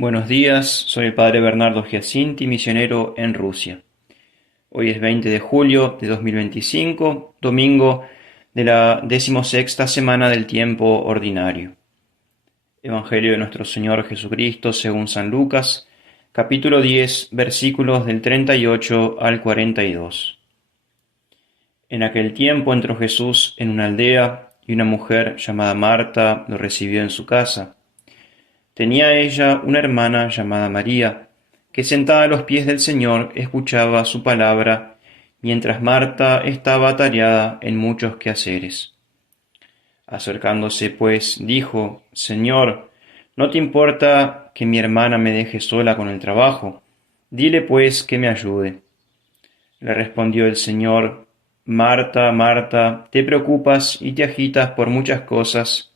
Buenos días, soy el padre Bernardo Giacinti, misionero en Rusia. Hoy es 20 de julio de 2025, domingo de la 16ª semana del tiempo ordinario. Evangelio de nuestro Señor Jesucristo según San Lucas, capítulo 10, versículos del 38 al 42. En aquel tiempo entró Jesús en una aldea y una mujer llamada Marta lo recibió en su casa. Tenía ella una hermana llamada María, que sentada a los pies del Señor escuchaba su palabra, mientras Marta estaba atareada en muchos quehaceres. Acercándose, pues, dijo: Señor, ¿no te importa que mi hermana me deje sola con el trabajo? Dile, pues, que me ayude. Le respondió el Señor: Marta, Marta, te preocupas y te agitas por muchas cosas,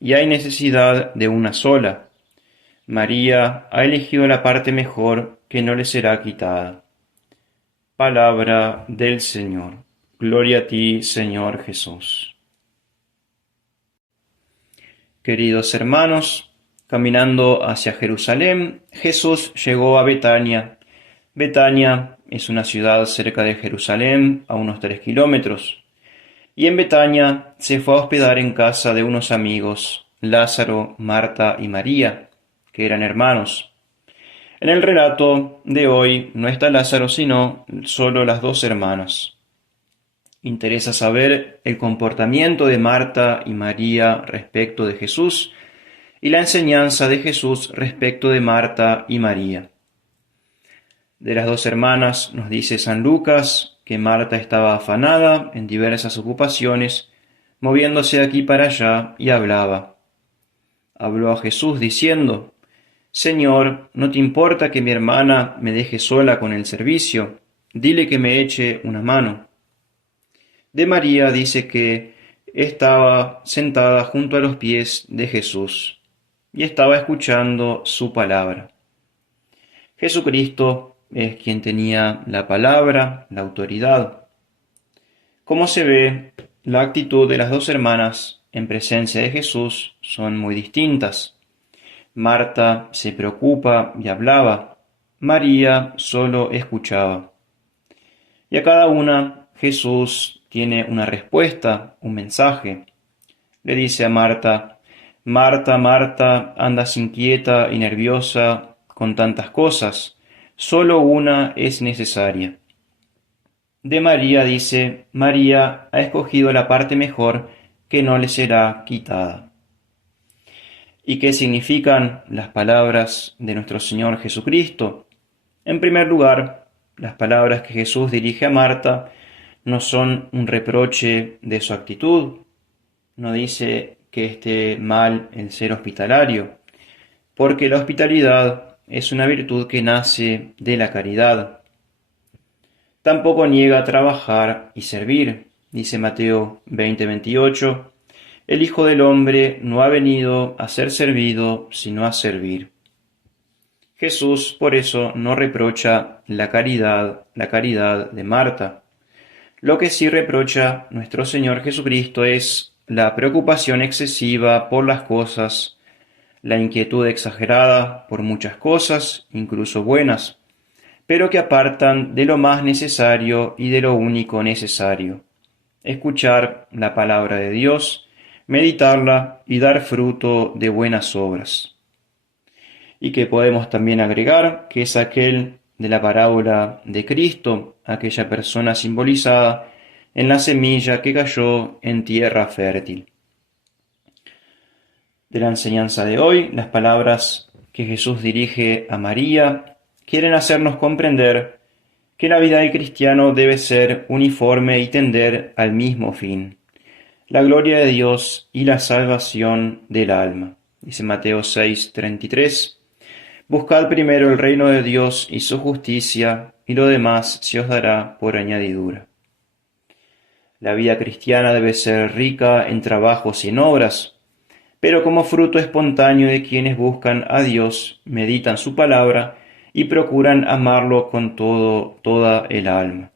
y hay necesidad de una sola. María ha elegido la parte mejor, que no le será quitada. Palabra del Señor. Gloria a ti, Señor Jesús. Queridos hermanos, caminando hacia Jerusalén, Jesús llegó a Betania. Betania es una ciudad cerca de Jerusalén, a unos 3 kilómetros. Y en Betania se fue a hospedar en casa de unos amigos, Lázaro, Marta y María, que eran hermanos. En el relato de hoy no está Lázaro, sino solo las dos hermanas. Interesa saber el comportamiento de Marta y María respecto de Jesús y la enseñanza de Jesús respecto de Marta y María. De las dos hermanas nos dice San Lucas que Marta estaba afanada en diversas ocupaciones, moviéndose de aquí para allá, y hablaba. Habló a Jesús diciendo: Señor, ¿no te importa que mi hermana me deje sola con el servicio? Dile que me eche una mano. De María dice que estaba sentada junto a los pies de Jesús y estaba escuchando su palabra. Jesucristo es quien tenía la palabra, la autoridad. Como se ve, la actitud de las dos hermanas en presencia de Jesús son muy distintas. Marta se preocupa y hablaba, María solo escuchaba. Y a cada una Jesús tiene una respuesta, un mensaje. Le dice a Marta: Marta, Marta, andas inquieta y nerviosa con tantas cosas, solo una es necesaria. De María dice: María ha escogido la parte mejor, que no le será quitada. ¿Y qué significan las palabras de nuestro Señor Jesucristo? En primer lugar, las palabras que Jesús dirige a Marta no son un reproche de su actitud. No dice que esté mal el ser hospitalario, porque la hospitalidad es una virtud que nace de la caridad. Tampoco niega trabajar y servir. Dice Mateo 20:28, el Hijo del Hombre no ha venido a ser servido, sino a servir. Jesús por eso no reprocha la caridad de Marta. Lo que sí reprocha nuestro Señor Jesucristo es la preocupación excesiva por las cosas, la inquietud exagerada por muchas cosas, incluso buenas, pero que apartan de lo más necesario y de lo único necesario: escuchar la palabra de Dios, meditarla y dar fruto de buenas obras. Y que podemos también agregar que es aquel de la parábola de Cristo, aquella persona simbolizada en la semilla que cayó en tierra fértil. De la enseñanza de hoy, las palabras que Jesús dirige a María quieren hacernos comprender que la vida del cristiano debe ser uniforme y tender al mismo fin: la gloria de Dios y la salvación del alma. Dice Mateo 6:33, Buscad primero el reino de Dios y su justicia, y lo demás se os dará por añadidura. La vida cristiana debe ser rica en trabajos y en obras, pero como fruto espontáneo de quienes buscan a Dios, meditan su palabra y procuran amarlo con toda el alma.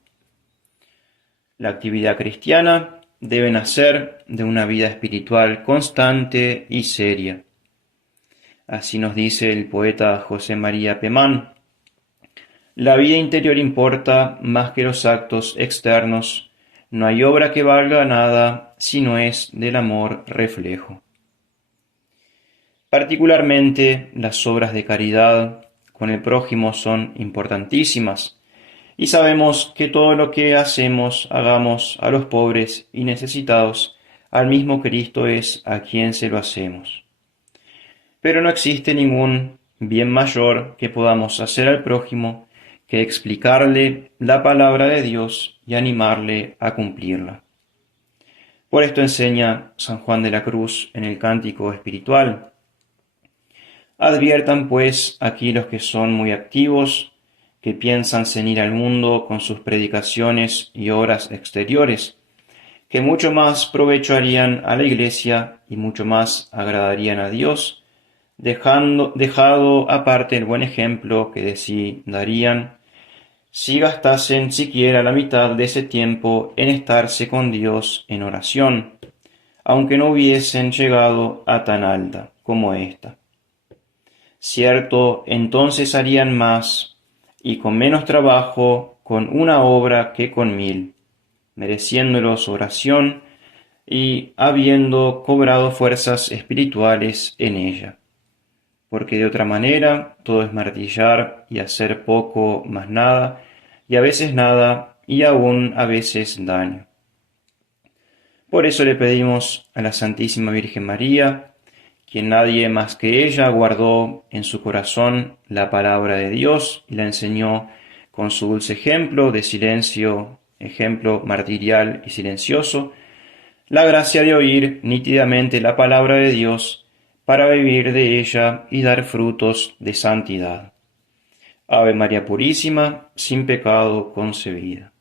La actividad cristiana debe nacer de una vida espiritual constante y seria. Así nos dice el poeta José María Pemán. La vida interior importa más que los actos externos. No hay obra que valga nada si no es del amor reflejo. Particularmente las obras de caridad con el prójimo son importantísimas, y sabemos que todo lo que hagamos a los pobres y necesitados, al mismo Cristo es a quien se lo hacemos. Pero no existe ningún bien mayor que podamos hacer al prójimo que explicarle la palabra de Dios y animarle a cumplirla. Por esto enseña San Juan de la Cruz en el Cántico Espiritual. Adviertan pues aquí los que son muy activos, que piensan ceñir al mundo con sus predicaciones y obras exteriores, que mucho más provecho harían a la Iglesia y mucho más agradarían a Dios, dejado aparte el buen ejemplo que de sí darían, si gastasen siquiera la mitad de ese tiempo en estarse con Dios en oración, aunque no hubiesen llegado a tan alta como ésta. Cierto, entonces harían más, y con menos trabajo, con una obra que con 1000, mereciéndolos oración y habiendo cobrado fuerzas espirituales en ella. Porque de otra manera todo es martillar y hacer poco más nada, y a veces nada, y aún a veces daño. Por eso le pedimos a la Santísima Virgen María, quien nadie más que ella guardó en su corazón la palabra de Dios y la enseñó con su dulce ejemplo de silencio, ejemplo martirial y silencioso, la gracia de oír nítidamente la palabra de Dios para vivir de ella y dar frutos de santidad. Ave María Purísima, sin pecado concebida.